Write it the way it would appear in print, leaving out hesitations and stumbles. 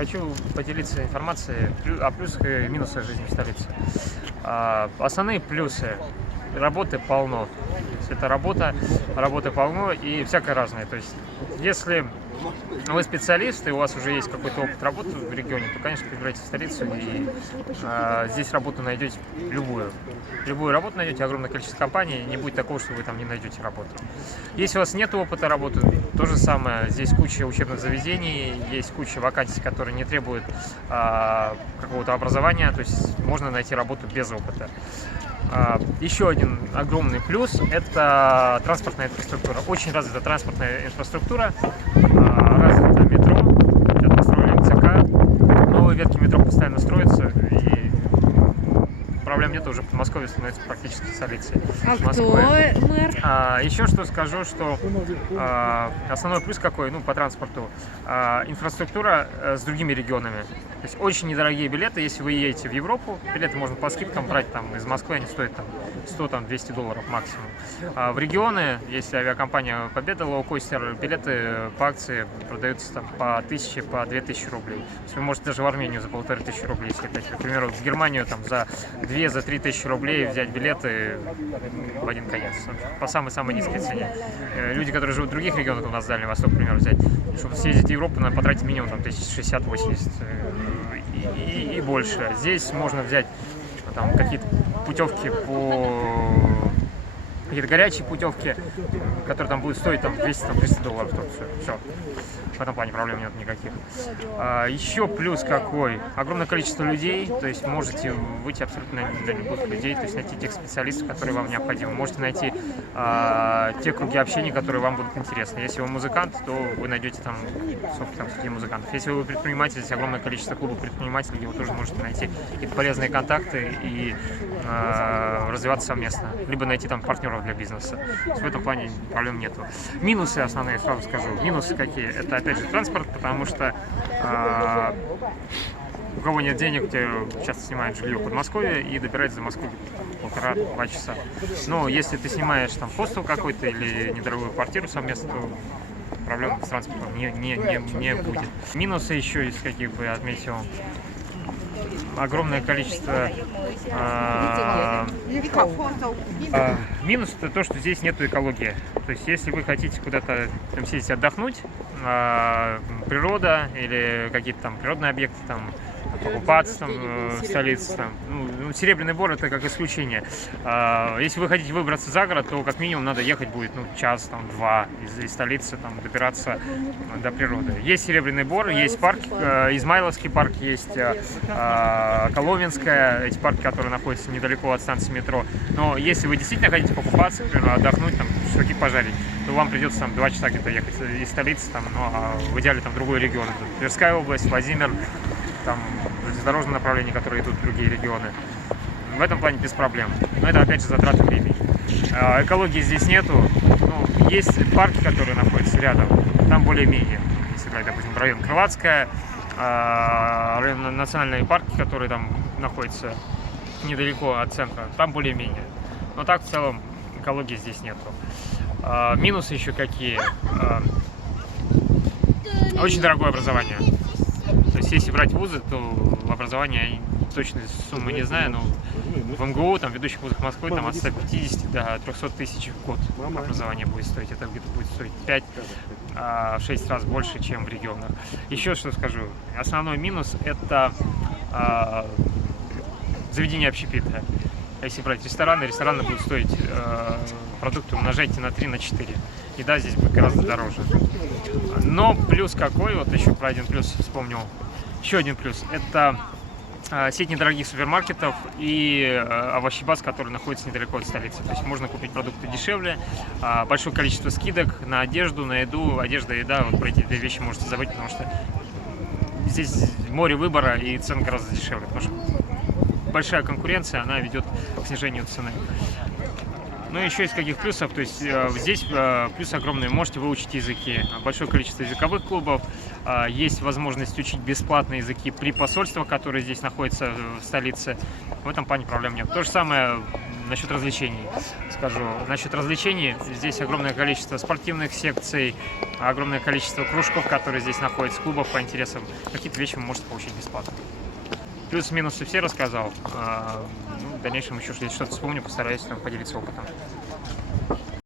хочу поделиться информацией о плюсах и минусах жизни в столице. Основные плюсы. Работы полно. То есть это работы полно и всякое разное. То есть если вы специалист, и у вас уже есть какой-то опыт работы в регионе, то, конечно, перебирайтесь в столицу и здесь работу найдете любую. Любую работу найдете, огромное количество компаний, не будет такого, что вы там не найдете работу. Если у вас нет опыта работы, то же самое. Здесь куча учебных заведений, есть куча вакансий, которые не требуют какого-то образования, то есть можно найти работу без опыта. Еще один огромный плюс – это транспортная инфраструктура. Очень развита транспортная инфраструктура, развито метро, сейчас построили МЦК, новые ветки метро постоянно строятся, и проблем нет, уже Подмосковье становится практически столицей Москвы. Еще что скажу, что основной плюс какой, по транспорту, инфраструктура с другими регионами. То есть очень недорогие билеты, если вы едете в Европу, билеты можно по скидкам брать, из Москвы они стоят $100-200 максимум. В регионы, если авиакомпания Победа, лоукостер, билеты по акции продаются по 1000, по 2000 рублей. То есть вы можете даже в Армению за 1500 рублей, если хотите. К примеру, в Германию за 2-3 тысячи рублей взять билеты в один конец. По самой-самой низкой цене. Люди, которые живут в других регионах, у нас Дальний Восток, например, взять, чтобы съездить в Европу, надо потратить минимум 1060-80 и больше. Здесь можно взять какие-то путевки какие-то горячие путевки, которые там будут стоить $200-300 в Турцию. Все. В этом плане проблем нет никаких. Еще плюс какой? Огромное количество людей, то есть можете выйти абсолютно на любых людей, то есть найти тех специалистов, которые вам необходимы. Можете найти те круги общения, которые вам будут интересны. Если вы музыкант, то вы найдете среди музыкантов. Если вы предприниматель, здесь огромное количество клубов предпринимателей, где вы тоже можете найти какие-то полезные контакты и развиваться совместно, либо найти партнеров для бизнеса. То есть в этом плане проблем нету. Минусы основные, сразу скажу. Минусы какие? Это опять же транспорт, потому что у кого нет денег, те часто снимают жилье в Подмосковье и добираются за Москву 1,5-2 часа. Но если ты снимаешь хостел какой-то или недорогую квартиру совместно, то проблем с транспортом не будет. Минусы еще из каких бы я отметил. Огромное количество минус — это то, что здесь нету экологии. То есть если вы хотите куда-то съездить отдохнуть, природа или какие-то природные объекты, покупаться в столице, Серебряный Бор — это как исключение. Если вы хотите выбраться за город, то как минимум надо ехать будет час-два из столицы, добираться до природы. Есть Серебряный Бор, есть парк, Измайловский парк, есть Коломенская, эти парки, которые находятся недалеко от станции метро. Но если вы действительно хотите покупаться, например, отдохнуть, шашлыки пожарить, то вам придется 2 часа где-то ехать из столицы, а в идеале другой регион. Тверская область, Владимир, железнодорожные направления, которые идут в другие регионы. В этом плане без проблем. Но это опять же затраты времени. Экологии здесь нету. Есть парки, которые находятся рядом. Там более-менее. Если брать, допустим, район Крылатская, национальные парки, которые там находятся недалеко от центра, там более-менее. Но так в целом экологии здесь нету. Минусы еще какие? Очень дорогое образование. То есть если брать вузы, то образование, я точной суммы не знаю, но в МГУ, ведущих вузах Москвы, от 150 до 300 тысяч в год образование будет стоить. Это где-то будет стоить 5-6 раз больше, чем в регионах. Еще что скажу. Основной минус – это заведение общепита. Если брать рестораны будут стоить, продукты умножайте на 3, на 4. Еда здесь будет гораздо дороже. Но плюс какой, еще про один плюс вспомнил. Еще один плюс – это сеть недорогих супермаркетов и овощебаз, который находится недалеко от столицы. То есть можно купить продукты дешевле, большое количество скидок на одежду, на еду. Одежда и еда, про эти две вещи можете забыть, потому что здесь море выбора и цен гораздо дешевле. Потому что большая конкуренция, она ведет к снижению цены. Еще из каких плюсов, то есть здесь плюс огромный, можете выучить языки, большое количество языковых клубов, есть возможность учить бесплатно языки при посольствах, которые здесь находятся в столице. В этом плане проблем нет. То же самое насчет развлечений. Скажу, насчет развлечений, здесь огромное количество спортивных секций, огромное количество кружков, которые здесь находятся, клубов по интересам. Какие-то вещи вы можете получить бесплатно. Плюсы-минусы все рассказал. В дальнейшем еще, если что-то вспомню, постараюсь там поделиться опытом.